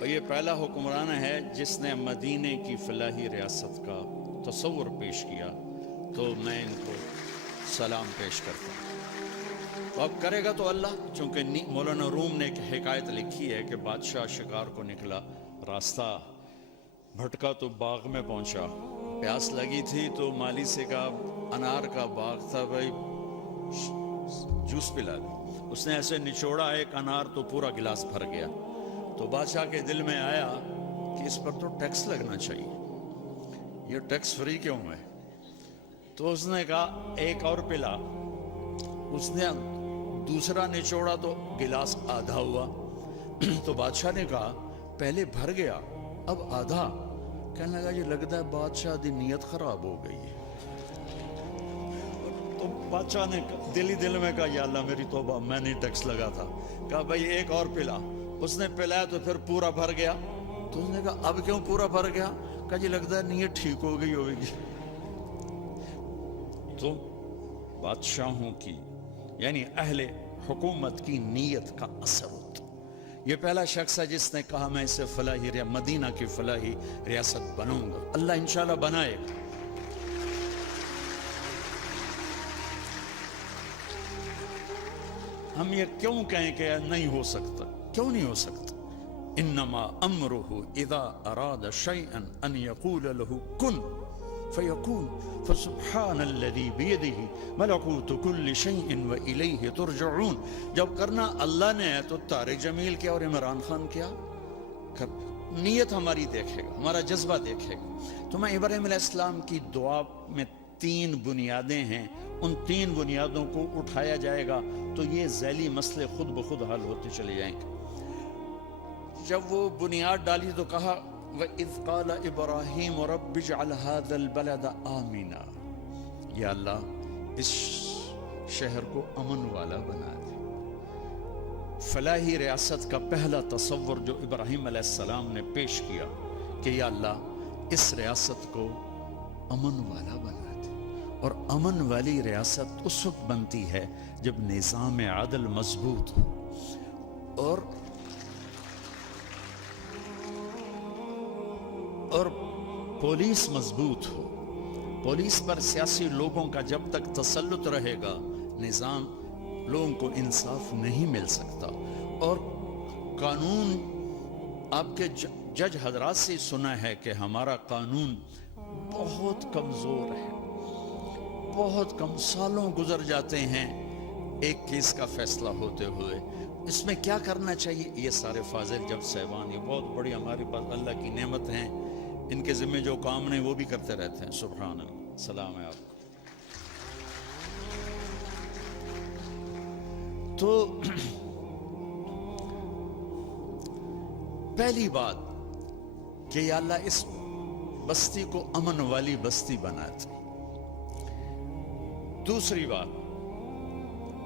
اور یہ پہلا حکمران ہے جس نے مدینے کی فلاحی ریاست کا تصور پیش کیا، تو میں ان کو سلام پیش کرتا ہوں۔ اب کرے گا تو اللہ، چونکہ مولانا روم نے ایک حکایت لکھی ہے کہ بادشاہ شکار کو نکلا، راستہ بھٹکا تو باغ میں پہنچا، پیاس لگی تھی تو مالی سے کہا انار کا باغ تھا بھائی جوس پلا دے، اس نے ایسے نچوڑا ایک انار تو پورا گلاس بھر گیا۔ تو بادشاہ کے دل میں آیا کہ اس پر تو ٹیکس لگنا چاہیے، یہ ٹیکس فری کیوں ہے؟ تو اس نے کہا ایک اور پلا، اس نے دوسرا نچوڑا تو گلاس آدھا ہوا۔ تو بادشاہ نے کہا پہلے بھر گیا اب آدھا، کہنے لگا یہ لگتا ہے بادشاہ دی نیت خراب ہو گئی ہے۔ تو بادشاہ نے دل میں کہا یا اللہ میری توبہ، میں نہیں ٹیکس لگا تھا۔ کہا بھائی ایک اور پلا، اس نے پلایا تو پھر پورا بھر گیا۔ تو اس نے کہا اب کیوں پورا بھر گیا؟ کہا جی لگتا ہے نیت ٹھیک ہو گئی ہوگی۔ تو بادشاہوں کی یعنی اہل حکومت کی نیت کا اثر ہوتا۔ یہ پہلا شخص ہے جس نے کہا میں اسے فلاحی مدینہ کی فلاحی ریاست بنوں گا، اللہ انشاءاللہ بنائے گا۔ ہم یہ کیوں کہیں کہ نہیں ہو سکتا؟ کیوں نہیں ہو سکتا؟ انما امرہ اذا اراد شیئا ان یقول له کن فیکون فسبحان الذی بیدہ ملکوت کل شیء والیہ ترجعون۔ جب کرنا اللہ نے ہے تو طارق جمیل کیا اور عمران خان کیا؟ نیت ہماری دیکھے گا، ہمارا جذبہ دیکھے گا۔ تو میں ابراہیم علیہ السلام کی دعا میں 3 بنیادیں ہیں، ان 3 بنیادوں کو اٹھایا جائے گا تو یہ ذیلی مسئلے خود بخود حل ہوتے چلے جائیں گے۔ جب وہ بنیاد ڈالی تو کہا وَإِذْ قَالَ إِبْرَاهِيمُ رَبِّ اجْعَلْ هَذَا الْبَلَدَ آمِنًا، یا اللہ اس شہر کو امن والا بنا دے۔ فلاحی ریاست کا پہلا تصور جو ابراہیم علیہ السلام نے پیش کیا کہ یا اللہ اس ریاست کو امن والا بنا دے۔ اور امن والی ریاست اس وقت بنتی ہے جب نظام عدل مضبوط ہو اور پولیس مضبوط ہو۔ پولیس پر سیاسی لوگوں کا جب تک تسلط رہے گا نظام لوگوں کو انصاف نہیں مل سکتا۔ اور قانون آپ کے جج حضرات سے سنا ہے کہ ہمارا قانون بہت کمزور ہے، بہت کم سالوں گزر جاتے ہیں ایک کیس کا فیصلہ ہوتے ہوئے۔ اس میں کیا کرنا چاہیے؟ یہ سارے فاضل جب صاحبان، یہ بہت بڑی ہمارے پاس اللہ کی نعمت ہیں، ان کے ذمہ جو کام نہیں وہ بھی کرتے رہتے ہیں۔ سبحان اللہ، سلام ہے آپ کو۔ تو پہلی بات کہ یا اللہ اس بستی کو امن والی بستی بنا دے۔ دوسری بات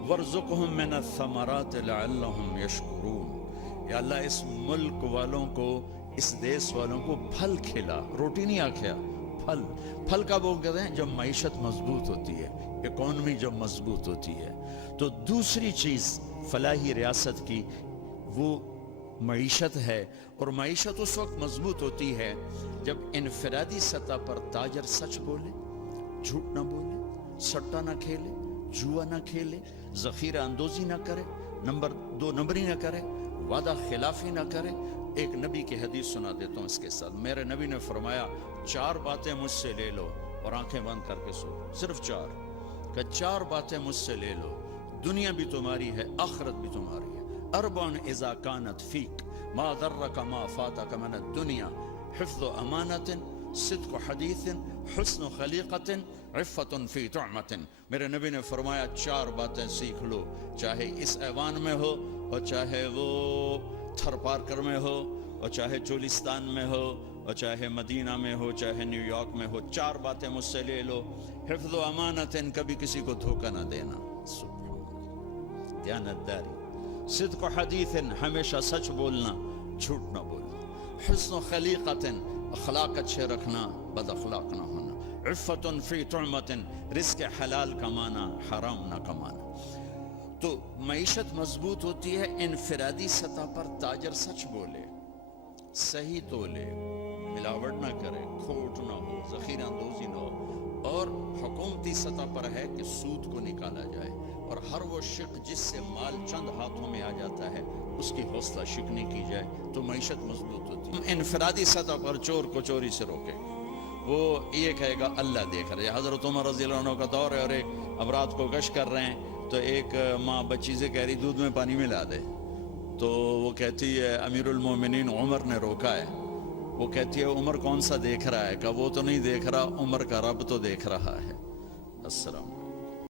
وَارْزُقْهُم مِّنَ الثَّمَرَاتِ لَعَلَّهُمْ يَشْكُرُونَ، یا اللہ اس ملک والوں کو، اس دیس والوں کو پھل کھلا، روٹی نہیں آکھیا، پھل کا وہ کہتے ہیں جب معیشت مضبوط ہوتی ہے، اکانومی جب مضبوط ہوتی ہے۔ تو دوسری چیز فلاحی ریاست کی وہ معیشت ہے، اور معیشت اس وقت مضبوط ہوتی ہے جب انفرادی سطح پر تاجر سچ بولے، جھوٹ نہ بولے، سٹا نہ کھیلے، جوا نہ کھیلے، ذخیرہ اندوزی نہ کرے، دو نمبری نہ کرے، وعدہ خلافی نہ کرے۔ ایک نبی کی حدیث سنا دیتا ہوں اس کے ساتھ۔ میرے نبی نے فرمایا 4 باتیں مجھ سے لے لو اور آنکھیں بند کر کے سو، صرف 4، کہ 4 باتیں مجھ سے لے لو، دنیا بھی تمہاری ہے آخرت بھی تمہاری ہے۔ اربع اذا كانت فيك ما ضرك ما فاتك من الدنيا، حفظ امانت، صدق حدیث، حسن خلیقت، عفت فی طعمت۔ میرے نبی نے فرمایا 4 باتیں سیکھ لو، چاہے اس ایوان میں ہو اور چاہے وہ تھر پارکر میں ہو اور چاہے چولستان میں ہو اور چاہے مدینہ میں ہو چاہے نیو یارک میں ہو، 4 باتیں مجھ سے لے لو۔ حفظ و امانت، کبھی کسی کو دھوکہ نہ دینا، دیانتداری۔ صدق و حدیث، ہمیشہ سچ بولنا، جھوٹ نہ بولنا۔ حسن و خلیقت، اخلاق اچھے رکھنا، بد اخلاق نہ ہونا۔ عفت فی طعمت، رزق حلال کمانا، حرام نہ کمانا۔ تو معیشت مضبوط ہوتی ہے انفرادی سطح پر تاجر سچ بولے، صحیح تولے، ملاوٹ نہ کرے، کھوٹ نہ ہو، ذخیرہ اندوزی نہ ہو، اور حکومتی سطح پر ہے کہ سود کو نکالا جائے، اور ہر وہ شق جس سے مال چند ہاتھوں میں آ جاتا ہے اس کی حوصلہ شکنی کی جائے تو معیشت مضبوط ہوتی ہے۔ انفرادی سطح پر چور کو چوری سے روکے، وہ یہ کہے گا اللہ دیکھ رہے۔ حضرت عمر رضی اللہ عنہ کا دور ہے، اور ایک اب رات کو گشت کر رہے ہیں تو ایک ماں بچی سے کہہ رہی دودھ میں پانی ملا دے، تو وہ کہتی ہے امیر المومنین عمر نے روکا ہے۔ وہ کہتی ہے عمر کون سا دیکھ رہا ہے؟ کہ وہ تو نہیں دیکھ رہا، عمر کا رب تو دیکھ رہا ہے۔ السلام